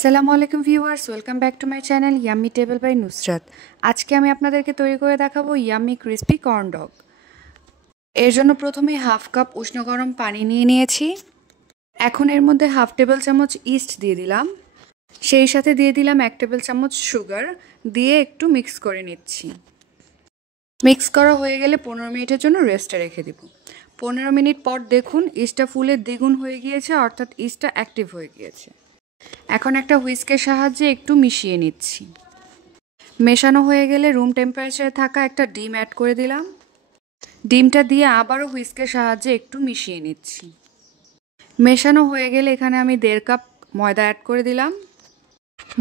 আসসালামু আলাইকুম viewers, welcome back to my channel yummy table by Nusrat. আজকে আমি আপনাদেরকে তৈরি করে দেখাবো ইয়াম্মি ক্রিস্পি কর্ন ডগ। এর জন্য প্রথমে হাফ কাপ উষ্ণ গরম পানি নিয়ে নিয়েছি। এখন এর মধ্যে হাফ টেবিল চামচ ইস্ট দিয়ে দিলাম, সেই সাথে দিয়ে দিলাম 1 টেবিল চামচ সুগার, দিয়ে একটু মিক্স করে নিচ্ছি। মিক্স করা হয়ে গেলে 15 মিনিটের জন্য রেস্টে রেখে দিব। 15 মিনিট পর দেখুন ইস্টটা ফুলে দ্বিগুণ হয়ে গিয়েছে, অর্থাৎ ইস্টটা অ্যাক্টিভ হয়ে গিয়েছে। এখন একটা হুইস্কের সাহায্যে একটু মিশিয়ে নিচ্ছি। মেশানো হয়ে গেলে রুম টেম্পারেচারে থাকা একটা ডিম অ্যাড করে দিলাম। ডিমটা দিয়ে আবারও হুইস্কের সাহায্যে একটু মিশিয়ে নিচ্ছি। মেশানো হয়ে গেলে এখানে আমি 1.5 কাপ ময়দা অ্যাড করে দিলাম।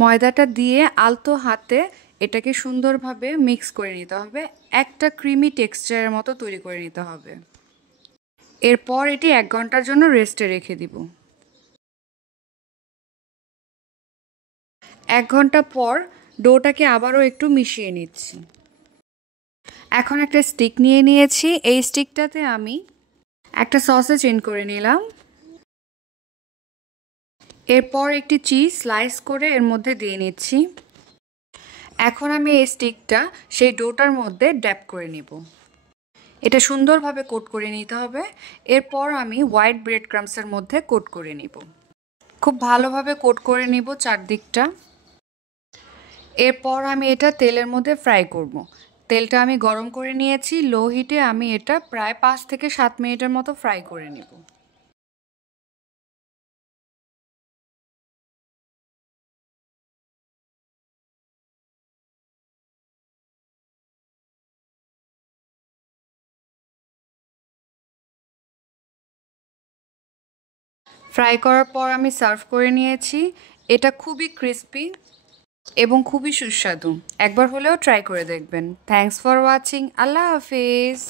ময়দাটা দিয়ে আলতো হাতে এটাকে সুন্দরভাবে মিক্স করে নিতে হবে, একটা ক্রিমি টেক্সচারের মতো তৈরি করে নিতে হবে। এরপর এটি 1 ঘন্টার জন্য রেস্টে রেখে দিব। 1 ঘন্টা পর ডোটাকে আবারও একটু মিশিয়ে নিচ্ছি। এখন একটা স্টিক নিয়ে নিয়েছি, এই স্টিকটাতে আমি একটা সসেজ ইন করে নিলাম। এরপর একটি চিজ স্লাইস করে এর মধ্যে দিয়ে নিচ্ছি। এখন আমি এই স্টিকটা সেই ডোটার মধ্যে ড্যাপ করে নিব। এটা সুন্দরভাবে কোট করে নিতে হবে। এরপর আমি হোয়াইট ব্রেড ক্রাম্বসের মধ্যে কোট করে নিব। খুব ভালোভাবে কোট করে নিব চারদিকটা। এরপর আমি এটা তেলের মধ্যে ফ্রাই করব। তেলটা আমি গরম করে নিয়েছি, লো হিটে আমি এটা প্রায় 5 থেকে 7 মিনিটের মতো ফ্রাই করে নেব। ফ্রাই করার পর আমি সার্ভ করে নিয়েছি। এটা খুবই ক্রিস্পি এবং খুবই সুস্বাদু। একবার হলেও ট্রাই করে দেখবেন। Thanks for watching. আল্লাহ হাফেজ।